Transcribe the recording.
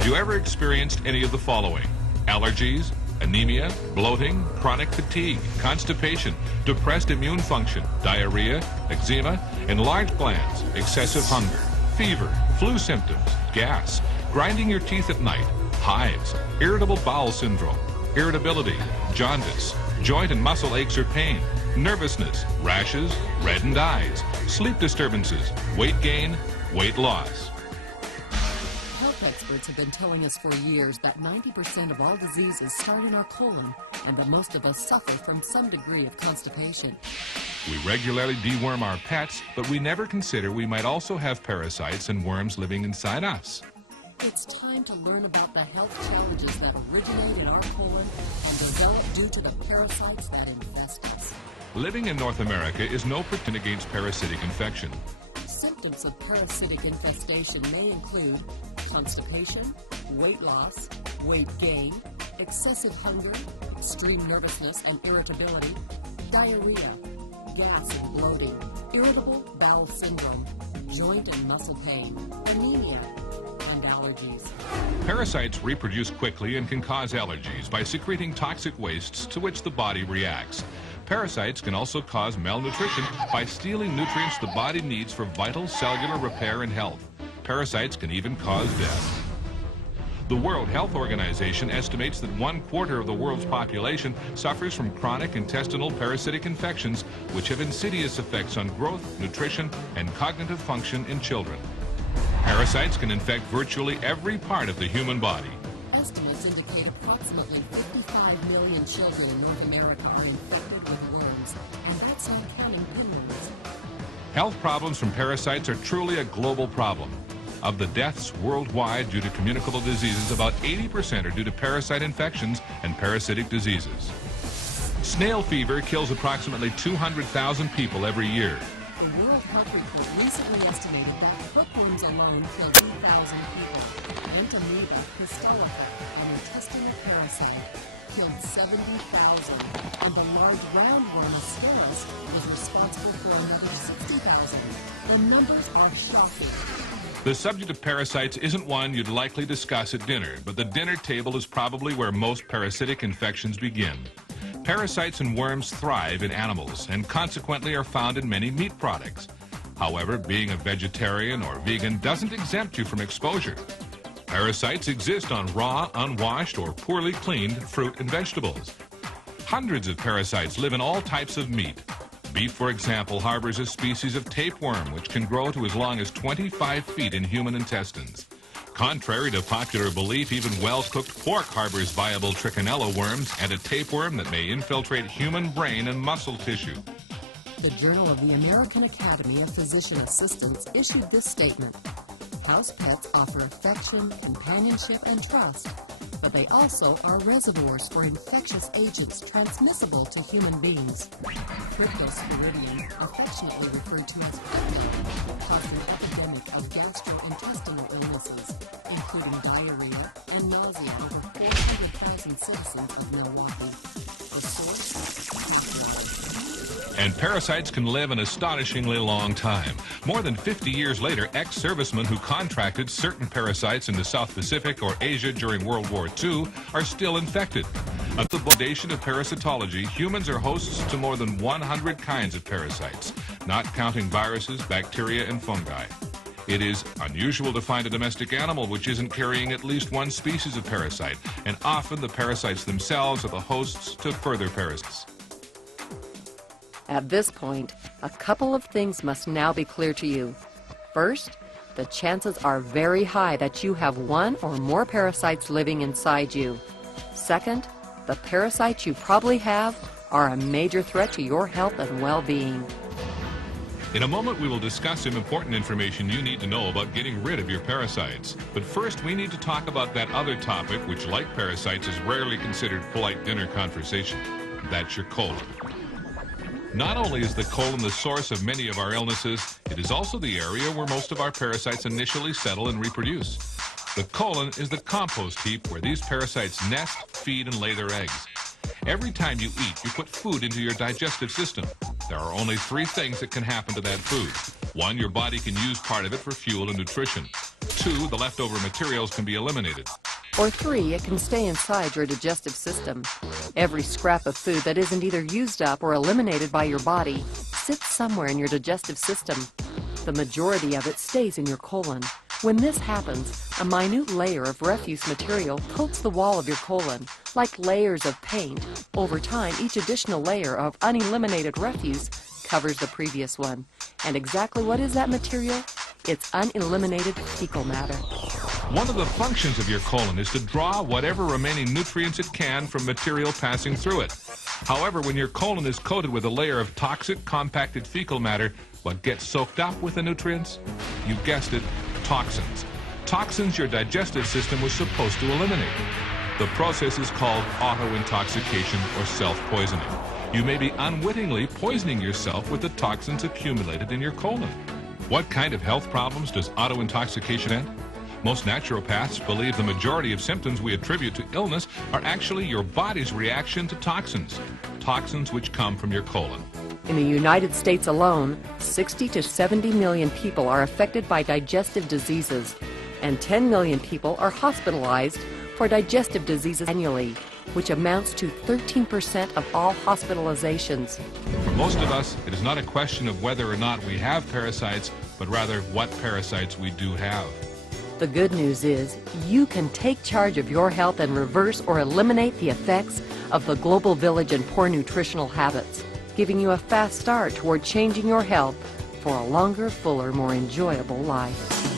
Had you ever experienced any of the following? Allergies, anemia, bloating, chronic fatigue, constipation, depressed immune function, diarrhea, eczema, enlarged glands, excessive hunger, fever, flu symptoms, gas, grinding your teeth at night, hives, irritable bowel syndrome, irritability, jaundice, joint and muscle aches or pain, nervousness, rashes, reddened eyes, sleep disturbances, weight gain, weight loss. Health experts have been telling us for years that 90% of all diseases start in our colon and that most of us suffer from some degree of constipation. We regularly deworm our pets, but we never consider we might also have parasites and worms living inside us. It's time to learn about the health challenges that originate in our colon and develop due to the parasites that infest us. Living in North America is no protection against parasitic infection. Symptoms of parasitic infestation may include constipation, weight loss, weight gain, excessive hunger, extreme nervousness and irritability, diarrhea, gas and bloating, irritable bowel syndrome, joint and muscle pain, anemia, and allergies. Parasites reproduce quickly and can cause allergies by secreting toxic wastes to which the body reacts. Parasites can also cause malnutrition by stealing nutrients the body needs for vital cellular repair and health. Parasites can even cause death. The World Health Organization estimates that 1/4 of the world's population suffers from chronic intestinal parasitic infections, which have insidious effects on growth, nutrition, and cognitive function in children. Parasites can infect virtually every part of the human body. Estimates indicate approximately 55 million children in North America are infected with worms, and that's not counting penguins. Health problems from parasites are truly a global problem. Of the deaths worldwide due to communicable diseases, about 80% are due to parasite infections and parasitic diseases. Snail fever kills approximately 200,000 people every year. The World Health Report recently estimated that hookworms alone kill 2,000 people. Entamoeba histolytica, an intestinal parasite, killed 70,000, and the large roundworm Ascaris is responsible for another 60,000. The numbers are shocking. The subject of parasites isn't one you'd likely discuss at dinner, but the dinner table is probably where most parasitic infections begin. Parasites and worms thrive in animals and consequently are found in many meat products. However, being a vegetarian or vegan doesn't exempt you from exposure. Parasites exist on raw, unwashed, or poorly cleaned fruit and vegetables. Hundreds of parasites live in all types of meat. Beef, for example, harbors a species of tapeworm which can grow to as long as 25 feet in human intestines. Contrary to popular belief, even well-cooked pork harbors viable trichinella worms and a tapeworm that may infiltrate human brain and muscle tissue. The Journal of the American Academy of Physician Assistants issued this statement: house pets offer affection, companionship, and trust, but they also are reservoirs for infectious agents transmissible to human beings. Cryptosporidium, affectionately referred to as pet, caused an epidemic of gastrointestinal illnesses, including diarrhea and nausea in over 400,000 citizens of Milwaukee. The source? And parasites can live an astonishingly long time. More than 50 years later, ex-servicemen who contracted certain parasites in the South Pacific or Asia during World War II are still infected. At the foundation of parasitology, humans are hosts to more than 100 kinds of parasites, not counting viruses, bacteria, and fungi. It is unusual to find a domestic animal which isn't carrying at least one species of parasite, and often the parasites themselves are the hosts to further parasites. At this point, a couple of things must now be clear to you. First, the chances are very high that you have one or more parasites living inside you. Second, the parasites you probably have are a major threat to your health and well-being. In a moment, we will discuss some important information you need to know about getting rid of your parasites. But first, we need to talk about that other topic which, like parasites, is rarely considered polite dinner conversation. That's your colon. Not only is the colon the source of many of our illnesses, it is also the area where most of our parasites initially settle and reproduce. The colon is the compost heap where these parasites nest, feed, and lay their eggs. Every time you eat, you put food into your digestive system. There are only 3 things that can happen to that food. 1, your body can use part of it for fuel and nutrition. 2, the leftover materials can be eliminated. Or 3, it can stay inside your digestive system. Every scrap of food that isn't either used up or eliminated by your body sits somewhere in your digestive system. The majority of it stays in your colon. When this happens, a minute layer of refuse material coats the wall of your colon, like layers of paint. Over time, each additional layer of uneliminated refuse covers the previous one. And exactly what is that material? It's uneliminated fecal matter. One of the functions of your colon is to draw whatever remaining nutrients it can from material passing through it. However, when your colon is coated with a layer of toxic, compacted fecal matter, what gets soaked up with the nutrients? You guessed it, toxins. Toxins your digestive system was supposed to eliminate. The process is called auto-intoxication or self-poisoning. You may be unwittingly poisoning yourself with the toxins accumulated in your colon. What kind of health problems does auto-intoxication end? Most naturopaths believe the majority of symptoms we attribute to illness are actually your body's reaction to toxins. Toxins which come from your colon. In the United States alone, 60 to 70 million people are affected by digestive diseases, and 10 million people are hospitalized for digestive diseases annually, which amounts to 13% of all hospitalizations. For most of us, it is not a question of whether or not we have parasites, but rather what parasites we do have. The good news is you can take charge of your health and reverse or eliminate the effects of the global village and poor nutritional habits, giving you a fast start toward changing your health for a longer, fuller, more enjoyable life.